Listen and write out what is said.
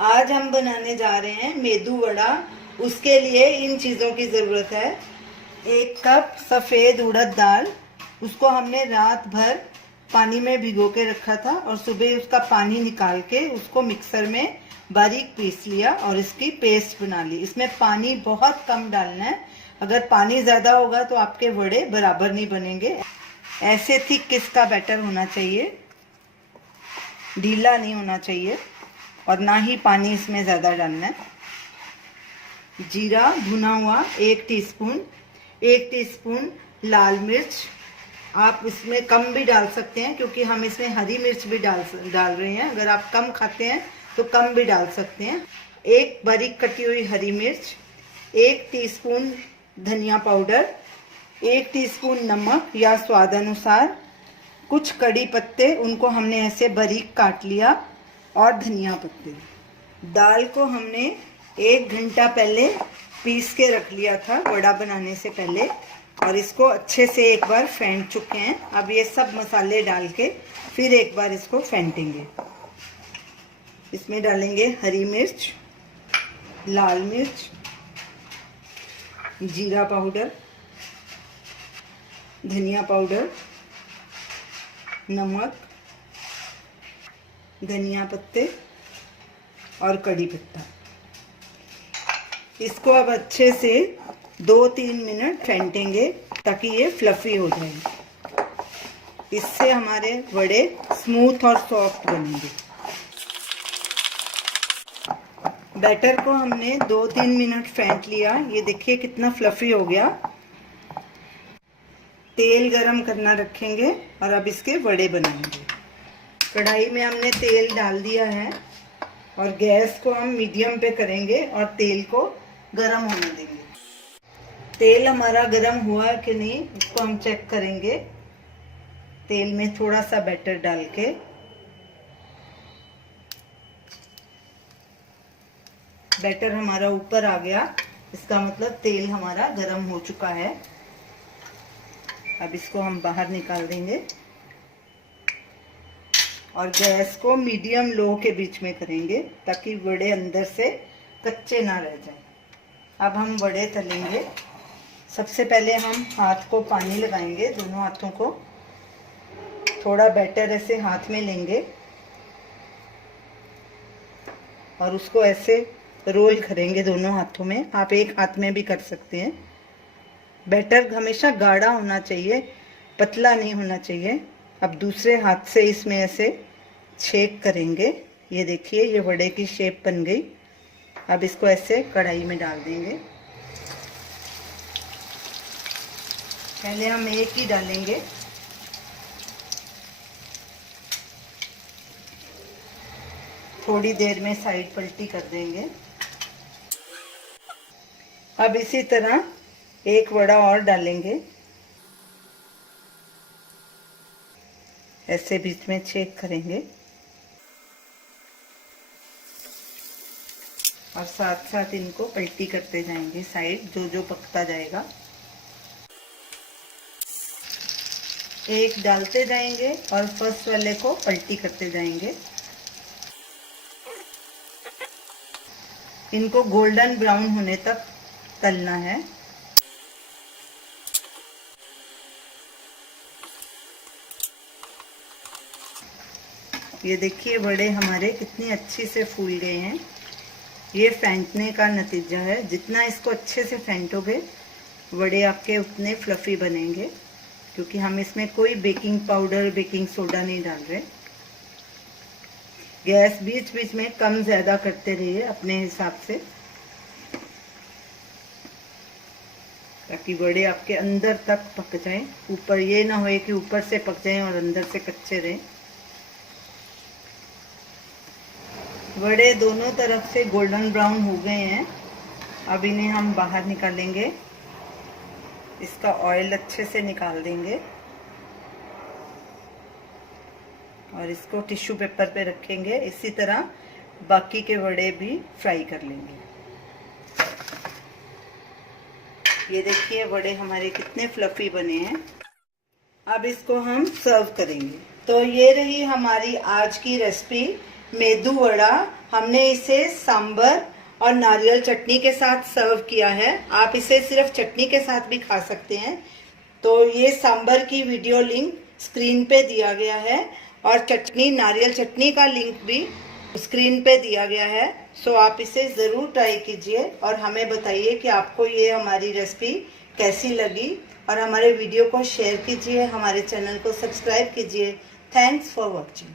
आज हम बनाने जा रहे हैं मेदू वड़ा। उसके लिए इन चीज़ों की ज़रूरत है। 1 कप सफ़ेद उड़द दाल, उसको हमने रात भर पानी में भिगो के रखा था और सुबह उसका पानी निकाल के उसको मिक्सर में बारीक पीस लिया और इसकी पेस्ट बना ली। इसमें पानी बहुत कम डालना है, अगर पानी ज़्यादा होगा तो आपके वड़े बराबर नहीं बनेंगे। ऐसे थिक किसका बैटर होना चाहिए, ढीला नहीं होना चाहिए और ना ही पानी इसमें ज़्यादा डालना है। जीरा भुना हुआ 1 टीस्पून, 1 टीस्पून लाल मिर्च, आप इसमें कम भी डाल सकते हैं क्योंकि हम इसमें हरी मिर्च भी डाल रहे हैं। अगर आप कम खाते हैं तो कम भी डाल सकते हैं। 1 बारीक कटी हुई हरी मिर्च, 1 टीस्पून धनिया पाउडर, 1 टीस्पून नमक या स्वाद अनुसार, कुछ कड़ी पत्ते, उनको हमने ऐसे बारीक काट लिया, और धनिया पत्ते। दाल को हमने 1 घंटा पहले पीस के रख लिया था वड़ा बनाने से पहले, और इसको अच्छे से एक बार फेंट चुके हैं। अब ये सब मसाले डाल के फिर एक बार इसको फेंटेंगे। इसमें डालेंगे हरी मिर्च, लाल मिर्च, जीरा पाउडर, धनिया पाउडर, नमक, धनिया पत्ते और कड़ी पत्ता। इसको अब अच्छे से 2-3 मिनट फेंटेंगे ताकि ये फ्लफी हो जाए। इससे हमारे वड़े स्मूथ और सॉफ्ट बनेंगे। बैटर को हमने 2-3 मिनट फेंट लिया। ये देखिए कितना फ्लफी हो गया। तेल गरम करना रखेंगे और अब इसके वड़े बनाएंगे। कढ़ाई में हमने तेल डाल दिया है और गैस को हम मीडियम पे करेंगे और तेल को गरम होने देंगे। तेल हमारा गरम हुआ है कि नहीं इसको हम चेक करेंगे। तेल में थोड़ा सा बैटर डाल के बैटर हमारा ऊपर आ गया, इसका मतलब तेल हमारा गरम हो चुका है। अब इसको हम बाहर निकाल देंगे और गैस को मीडियम लो के बीच में करेंगे ताकि वड़े अंदर से कच्चे ना रह जाएं। अब हम वड़े तलेंगे। सबसे पहले हम हाथ को पानी लगाएंगे, दोनों हाथों को थोड़ा बैटर ऐसे हाथ में लेंगे और उसको ऐसे रोल करेंगे दोनों हाथों में। आप एक हाथ में भी कर सकते हैं। बैटर हमेशा गाढ़ा होना चाहिए, पतला नहीं होना चाहिए। अब दूसरे हाथ से इसमें ऐसे छेद करेंगे। ये देखिए ये वड़े की शेप बन गई। अब इसको ऐसे कढ़ाई में डाल देंगे। पहले हम एक ही डालेंगे, थोड़ी देर में साइड पलटी कर देंगे। अब इसी तरह एक वड़ा और डालेंगे, ऐसे बीच में छेद करेंगे और साथ साथ इनको पलटी करते जाएंगे साइड, जो जो पकता जाएगा। एक डालते जाएंगे और फर्स्ट वाले को पलटी करते जाएंगे। इनको गोल्डन ब्राउन होने तक तलना है। ये देखिए वड़े हमारे कितनी अच्छी से फूल गए हैं। ये फेंटने का नतीजा है। जितना इसको अच्छे से फेंटोगे वड़े आपके उतने फ्लफी बनेंगे, क्योंकि हम इसमें कोई बेकिंग पाउडर बेकिंग सोडा नहीं डाल रहे। गैस बीच बीच में कम ज़्यादा करते रहिए अपने हिसाब से, ताकि वड़े आपके अंदर तक पक जाएं। ऊपर ये ना होए कि ऊपर से पक जाएं और अंदर से कच्चे रहें। वड़े दोनों तरफ से गोल्डन ब्राउन हो गए हैं। अब इन्हें हम बाहर निकालेंगे। इसका ऑयल अच्छे से निकाल देंगे और इसको टिश्यू पेपर पे रखेंगे। इसी तरह बाकी के वड़े भी फ्राई कर लेंगे। ये देखिए वड़े हमारे कितने फ्लफी बने हैं। अब इसको हम सर्व करेंगे। तो ये रही हमारी आज की रेसिपी। मेदू वड़ा, हमने इसे सांबर और नारियल चटनी के साथ सर्व किया है। आप इसे सिर्फ चटनी के साथ भी खा सकते हैं। तो ये सांबर की वीडियो लिंक स्क्रीन पे दिया गया है और चटनी, नारियल चटनी का लिंक भी स्क्रीन पे दिया गया है। सो आप इसे ज़रूर ट्राई कीजिए और हमें बताइए कि आपको ये हमारी रेसिपी कैसी लगी, और हमारे वीडियो को शेयर कीजिए, हमारे चैनल को सब्सक्राइब कीजिए। Thanks for watching.